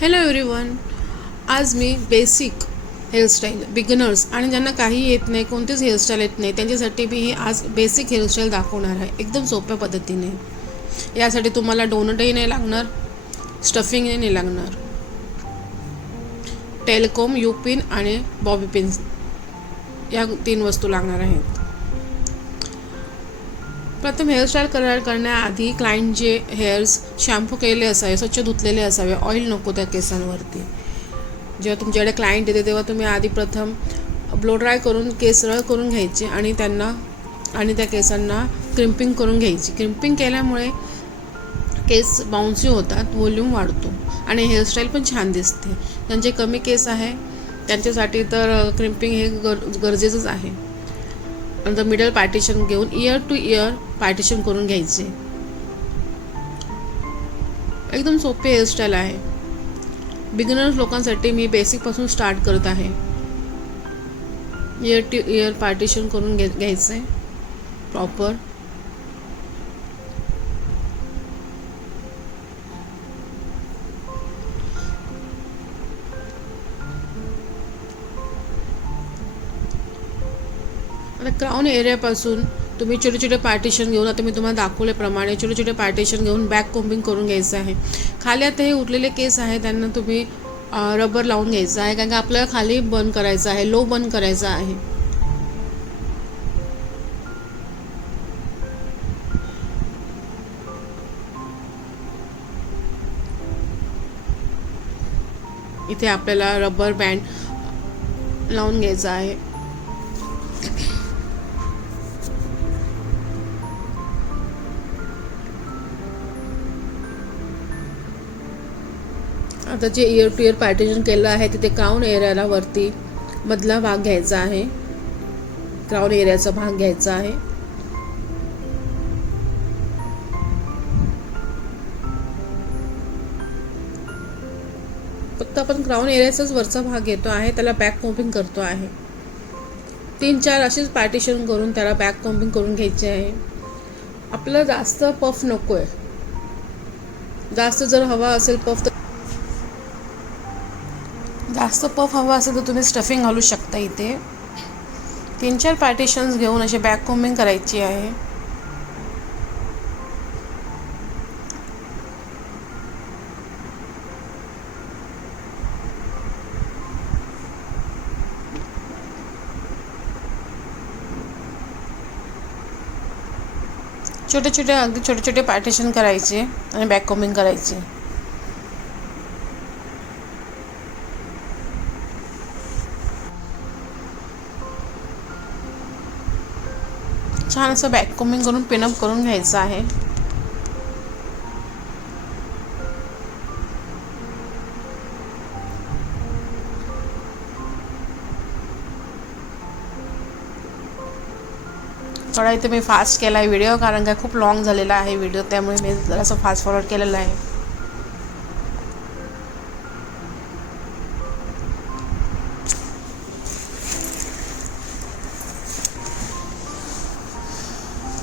Hello everyone. आज मी basic hairstyle beginners आणि ज्यांना काही येत नाही, कोणतीच हेअरस्टाईल येत नाही, त्यांच्यासाठी मी ही आज बेसिक हेअरस्टाईल दाखवणार आहे एकदम सोप्या पद्धतीने. यासाठी तुम्हाला डोनटही नाही लागणार, स्टफिंगही नाही लागणार. टेलकोम, यू पिन आणि बॉबी पिन्स या 3 वस्तू लागणार आहेत. प्रथम हेअरस्टाईल करण्याआधी क्लायंटचे हेअर्स शॅम्पू केलेले असावे, स्वच्छ धुतलेले असावे, ऑइल नको त्या केसांवरती. जेव्हा तुमच्याकडे क्लायंट येते तेव्हा तुम्ही आधी प्रथम ब्लो ड्राय करून केस सरळ करून घ्यायचे आणि त्या केसांना क्रिम्पिंग करून घ्यायची. क्रिम्पिंग केल्यामुळे केस बाउन्सी होतात, व्हॉल्यूम वाढतो आणि हेअरस्टाईल पण छान दिसते. ज्यांचे कमी केस आहे त्यांच्यासाठी तर क्रिम्पिंग हे गरजेचंच आहे. नंतर मिडल पार्टिशन घेऊन इयर टू इयर पार्टिशन करून घ्यायचे. एकदम सोपी हेअरस्टाईल आहे. बिगिनर्स लोकांसाठी मी बेसिकपासून स्टार्ट करत आहे. इयर टू इयर पार्टिशन करून घ्यायचं आहे प्रॉपर. आता क्राउन एरियापासून तुम्ही छोटे छोटे पार्टिशन घेऊन, आता मी तुम्हाला दाखवल्याप्रमाणे छोटे छोटे पार्टिशन घेऊन बॅक कोम्बिंग करून घ्यायचं आहे. खाली आता हे उरलेले केस आहे त्यांना तुम्ही रबर लावून घ्यायचं आहे, कारण की आपल्याला खाली बंद करायचं आहे, लो बंद करायचं आहे. इथे आपल्याला रबर बँड लावून घ्यायचा आहे. आता जे इयर टू इयर पार्टिशन केलं आहे तिथे क्राउन एरियाला वरती मधला भाग घ्यायचा आहे, क्राउन एरियाचा भाग घ्यायचा आहे. फक्त आपण क्राउन एरियाचाच वरचा भाग घेतो आहे, त्याला बॅक कोम्बिंग करतो आहे. 3-4 असेच पार्टिशन करून त्याला बॅक कोम्बिंग करून घ्यायचे आहे. आपल्याला जास्त पफ नको आहे. जास्त जर हवा असेल जास्त पफ हवा असेल तर तुम्ही स्टफिंग घालू शकता. इथे 3-4 पार्टिशन्स घेऊन असे बॅक कोम्बिंग करायची आहे. अगदी छोटे छोटे पार्टिशन करायचे आणि बॅक कोम्बिंग करायचे. छान असं बॅक कोम्बिंग करून पिनअप करून घ्यायचं आहे. थोडा इथे मी फास्ट केला आहे व्हिडिओ, कारण काय खूप लॉंग झालेला आहे व्हिडिओ, त्यामुळे मी जरासं फास्ट फॉरवर्ड केलेला आहे.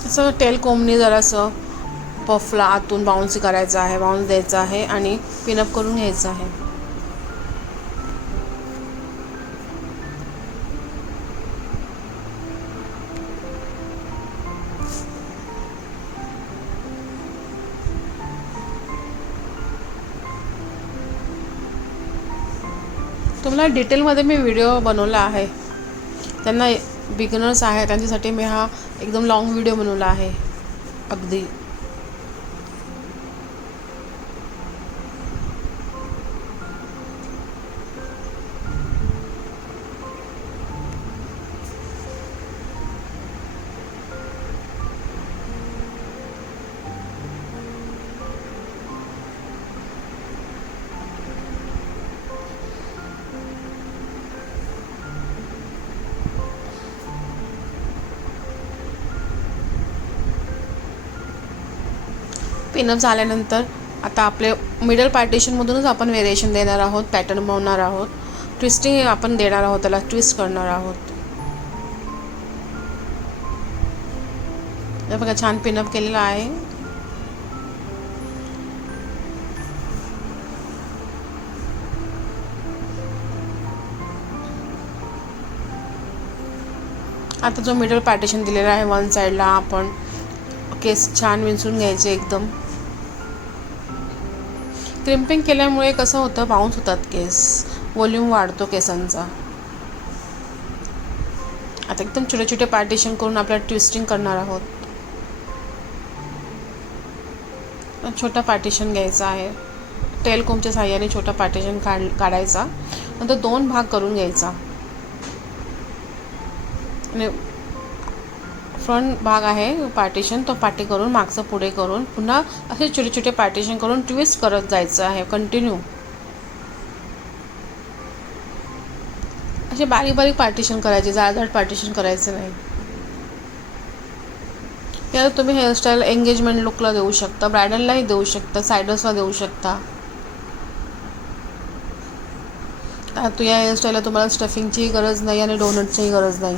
असं टेल कोमनी जरासं पफला आतून बाउन्स करायचं आहे, बाउन्स द्यायचा आहे आणि पिनअप करून घ्यायचं आहे. तुम्हाला डिटेलमध्ये मी व्हिडिओ बनवला आहे. त्यांना बिगिनर्स आहे त्यांच्यासाठी मी हा एकदम लॉंग व्हिडिओ बनवला आहे अगदी. पिनअप झाल्यानंतर आता आपले मिडल पार्टिशनमधूनच आपण व्हेरिएशन देणार आहोत, पॅटर्न बनवणार आहोत, ट्विस्टिंग आपण देणार आहोत, त्याला ट्विस्ट करणार आहोत. हे बघा छान पिनअप केलेला आहे. आता जो मिडल पार्टिशन दिलेला आहे वन साईडला आपण केस छान विंचून घ्यायचे एकदम. क्रिम्पिंग केल्यामुळे कसं होतं, बाउन्स होतात केस, व्हॉल्यूम वाढतो केसांचा. आता एकदम छोटे छोटे पार्टिशन करून आपल्याला ट्विस्टिंग करणार आहोत. छोटा पार्टिशन घ्यायचा आहे, टेल कोमच्या साहाय्याने छोटा पार्टिशन काढायचा. नंतर 2 भाग करून घ्यायचा आणि फ्रंट भाग आहे पार्टिशन, तो पार्टी करून मागचं पुढे करून पुन्हा असे छोटे छोटे पार्टिशन करून ट्विस्ट करत जायचं आहे कंटिन्यू. असे बारीक बारीक पार्टिशन करायचे, जाड पार्टिशन करायचं नाही. याला तुम्ही हेअरस्टाईल एंगेजमेंट लुकला देऊ शकता, ब्रायडललाही देऊ शकता, सायडर्सला देऊ शकता. आता या हेअरस्टाईलला तुम्हाला स्टफिंगचीही गरज नाही आणि डोनटचीही गरज नाही.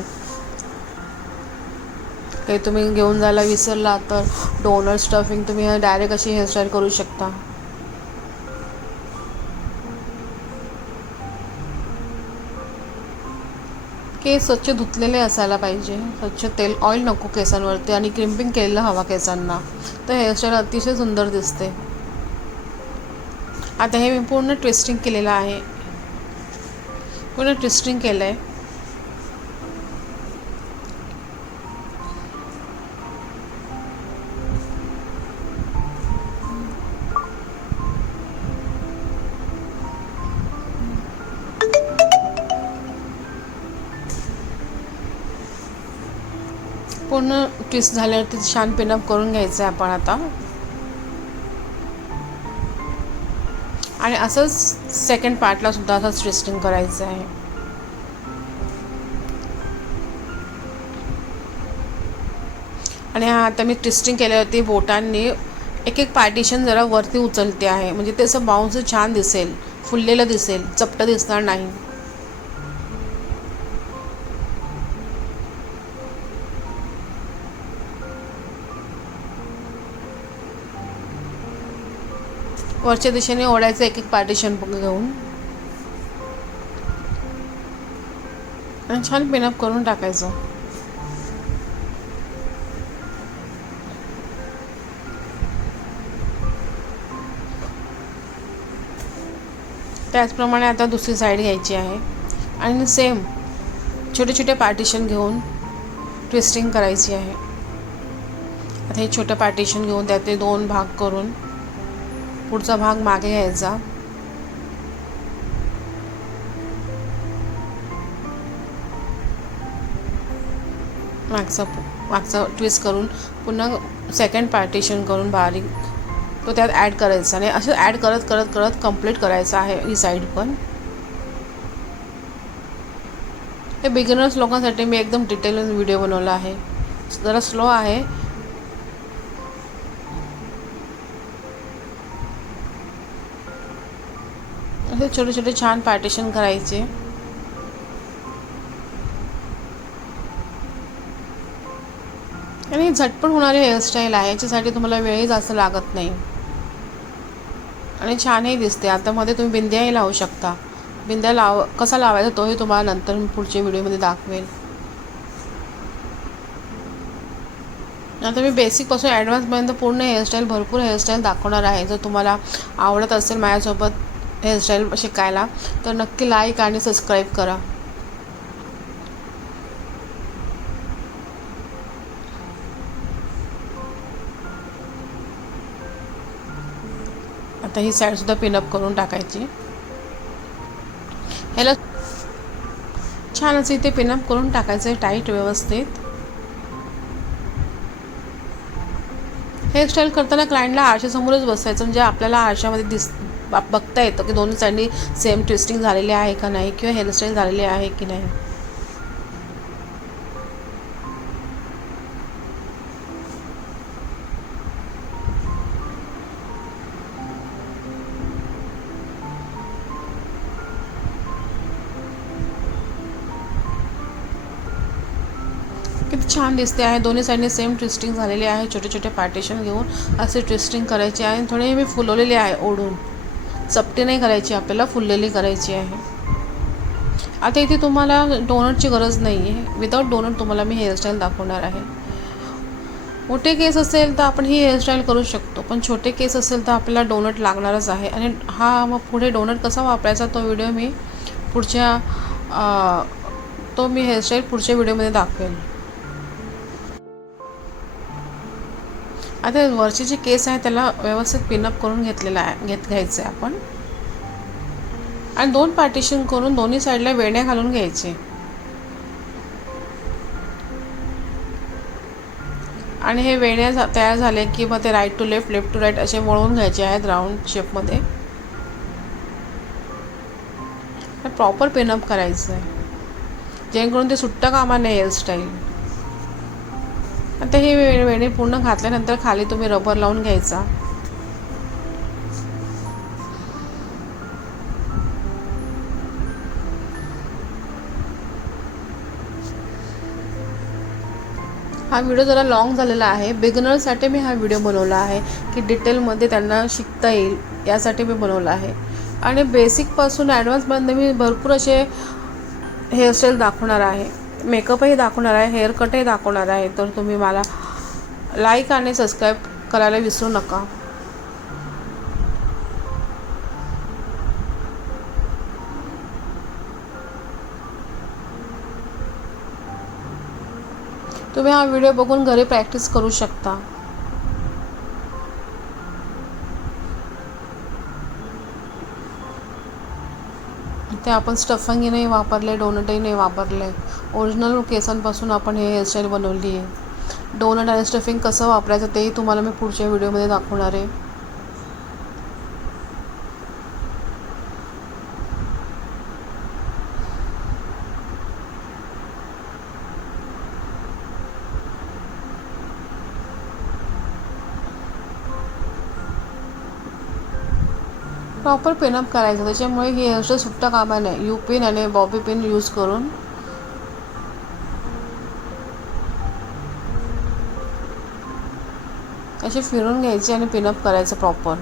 काही तुम्ही घेऊन जायला विसरला तर डोनट स्टफिंग तुम्ही डायरेक्ट अशी हेअरस्टाईल करू शकता. केस स्वच्छ धुतलेले असायला पाहिजे, स्वच्छ तेल ऑइल नको केसांवरती आणि क्रिम्पिंग केलेलं हवा केसांना, तर हेअरस्टाईल अतिशय सुंदर दिसते. आता हे मी पूर्ण ट्विस्टिंग केलेलं आहे, पूर्ण ट्विस्टिंग केलं आहे. पूर्ण ट्विस्ट झाल्यावरती छान पिनअप करून घ्यायचं आहे आपण आता. आणि असंच सेकंड पार्टला सुद्धा असंच ट्विस्टिंग करायचं आहे. आणि आता मी ट्विस्टिंग केल्यावरती बोटांनी एक एक पार्टिशन जरा वरती उचलते आहे, म्हणजे ते असं बाउन्स छान दिसेल, फुललेलं दिसेल, चपटं दिसणार नाही. वरच्या दिशेने ओढायचं एक एक पार्टिशन घेऊन आणि छान पिनअप करून टाकायचं. त्याचप्रमाणे आता दुसरी साईड घ्यायची आहे आणि सेम छोटे छोटे पार्टिशन घेऊन ट्विस्टिंग करायची आहे. आता हे छोटं पार्टिशन घेऊन त्यातले 2 भाग करून पुढचा भाग मागे घ्यायचा. मागचा ट्विस्ट करून पुन्हा सेकंड पार्टिशन करून बारीक तो त्यात ॲड करायचा आणि असं ॲड करत करत करत कंप्लीट करायचं आहे ही साईड पण. हे बिगिनर्स लोकांसाठी मी एकदम डिटेल व्हिडिओ बनवला आहे, जरा स्लो आहे. असे छोटे छोटे छान पार्टिशन करायचे. आणि झटपट होणारी हेअरस्टाईल आहे, याच्यासाठी तुम्हाला वेळही जास्त लागत नाही आणि छानही दिसते. आता मध्ये तुम्ही बिंद्याही लावू शकता. बिंद्या कसा लावायचा तोही तुम्हाला नंतर मी पुढच्या व्हिडिओमध्ये दाखवेल. आता मी बेसिकपासून ॲडव्हान्सपर्यंत पूर्ण हेअरस्टाईल, भरपूर हेअरस्टाईल दाखवणार आहे. जर तुम्हाला आवडत असेल माझ्यासोबत हेअरस्टाईल शिकायला तर नक्की लाईक आणि सबस्क्राईब करा. आता ही साईडसुद्धा पिनअप करून टाकायची. ह्याला छान असं इथे पिनअप करून टाकायचं आहे टाईट व्यवस्थित. हेअरस्टाईल करताना क्लायंटला आरशासमोरच बसायचं, म्हणजे आपल्याला आरशामध्ये बघता येतं की दोन्ही साईडनी सेम ट्विस्टिंग झालेली आहे का नाही किंवा हेअरस्टाईल झालेली आहे की नाही. किती छान दिसते आहे. दोन्ही साईडने सेम ट्विस्टिंग झालेली आहे. छोटे छोटे पार्टिशन घेऊन असे ट्विस्टिंग करायचे आहे. थोडे मी फुलवलेले आहे ओढून, चपटी नाही करायची आपल्याला, फुललेली करायची आहे. आता इथे तुम्हाला डोनटची गरज नाही आहे, विदाऊट डोनट तुम्हाला मी हेअरस्टाईल दाखवणार आहे. मोठे केस असेल तर आपण ही हेअरस्टाईल करू शकतो, पण छोटे केस असेल तर आपल्याला डोनट लागणारच आहे. आणि मग पुढे डोनट कसा वापरायचा तो व्हिडिओ मी तो मी हेअरस्टाईल पुढच्या व्हिडिओमध्ये दाखवेल. आता वरचे जे केस आहे त्याला व्यवस्थित पिनअप करून घ्यायचं आहे आपण. आणि 2 पार्टिशन करून दोन्ही साईडला वेण्या घालून घ्यायचे. आणि हे वेण्या तयार झाले की मग ते right to left, left to right असे वळवून घ्यायचे आहेत राऊंड शेपमध्ये. प्रॉपर पिनअप करायचं आहे जेणेकरून ते सुट्टा कामा नये हेअरस्टाईल. आता हे वेणी पूर्ण घातल्यानंतर खाली तुम्ही रबर लावून घ्यायचा. हा व्हिडिओ जरा लॉंग झालेला आहे. बिगिनरसाठी मी हा व्हिडिओ बनवला आहे की डिटेलमध्ये त्यांना शिकता येईल यासाठी मी बनवला आहे. आणि बेसिकपासून ॲडव्हान्सपर्यंत मी भरपूर असे हेअरस्टाईल दाखवणार आहे, मेकअपही दाखवणार आहे, हेअर कटही दाखवणार आहे. तर तुम्ही मला लाईक आणि सबस्क्राईब करायला विसरू नका. तुम्ही हा व्हिडिओ बघून घरी प्रॅक्टिस करू शकता. ते आपण स्टफिंगही नाही वापरले, डोनटही नाही वापरले, ओरिजिनल केसांपासून आपण हे हेअरस्टाईल बनवली आहे. डोनट आणि स्टफिंग कसं वापरायचं तेही तुम्हाला मी पुढच्या व्हिडिओमध्ये दाखवणार आहे. प्रॉपर पिनअप करायचं, त्याच्यामुळे ही हेअरस्टाईल सुट्टा कामा नये. यू पिन आणि बॉबी पिन यूज करून असे फिरून घ्यायचे आणि पिनअप करायचं प्रॉपर.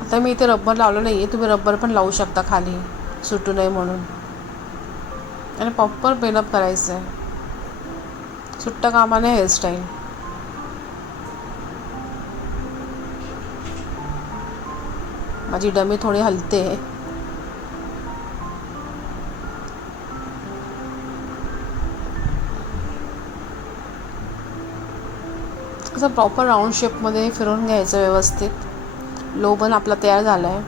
आता मी इथे रबर लावलं नाही आहे, तुम्ही रबर पण लावू शकता खाली सुटू नये म्हणून. आणि प्रॉपर पिनअप करायचं आहे, सुट्टा कामा नये हेअरस्टाईल. माझी डमी थोडी हलते. असं प्रॉपर राऊंड शेपमध्ये फिरून घ्यायचं व्यवस्थित. लो बन आपला तयार झाला आहे.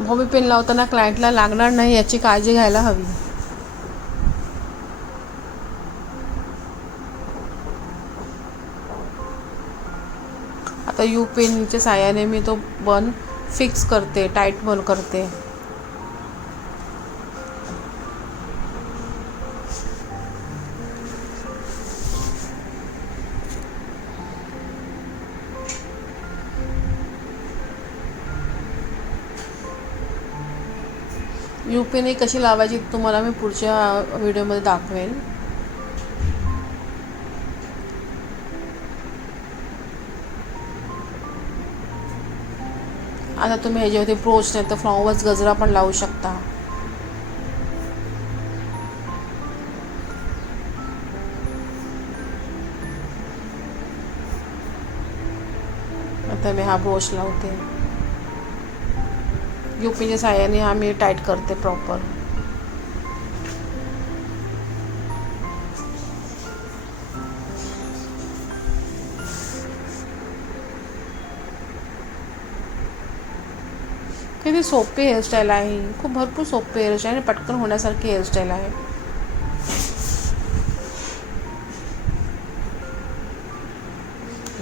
बॉबी पिन लावताना क्लायंटला लागणार नाही याची काळजी घ्यायला हवी. आता यू पिनच्या साहाय्याने मी तो बन फिक्स करते, टाईट बन करते. यू पिन कशी लावायची तुम्हाला मी पुढच्या व्हिडिओमध्ये दाखवेन. आता तुम्ही ह्याच्यावरती ब्रोच नाही तर फ्लॉवर्स गजरा पण लावू शकता. आता मी हा ब्रोच लावते. यू पिनच्या साहाय्याने हा मी टाईट करते प्रॉपर. किती सोपी हेअरस्टाईल आहे, खूप भरपूर सोपी हेअरस्टाईल आणि पटकन होण्यासारखी हेअरस्टाईल आहे.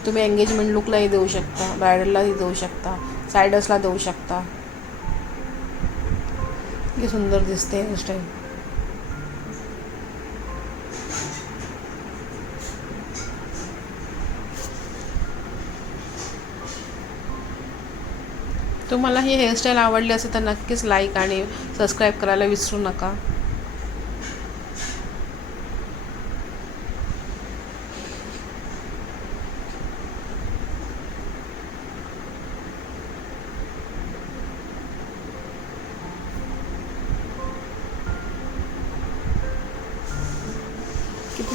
तुम्ही एंगेजमेंट लुकलाही देऊ शकता, ब्रायडललाही देऊ शकता, सायडर्सला देऊ शकता. किती सुंदर दिसते हेअरस्टाईल. तुम्हाला ही हेअरस्टाईल आवडली असेल तर नक्कीच लाईक आणि सबस्क्राईब करायला विसरू नका.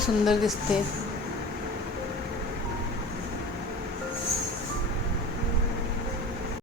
सुंदर दिसते.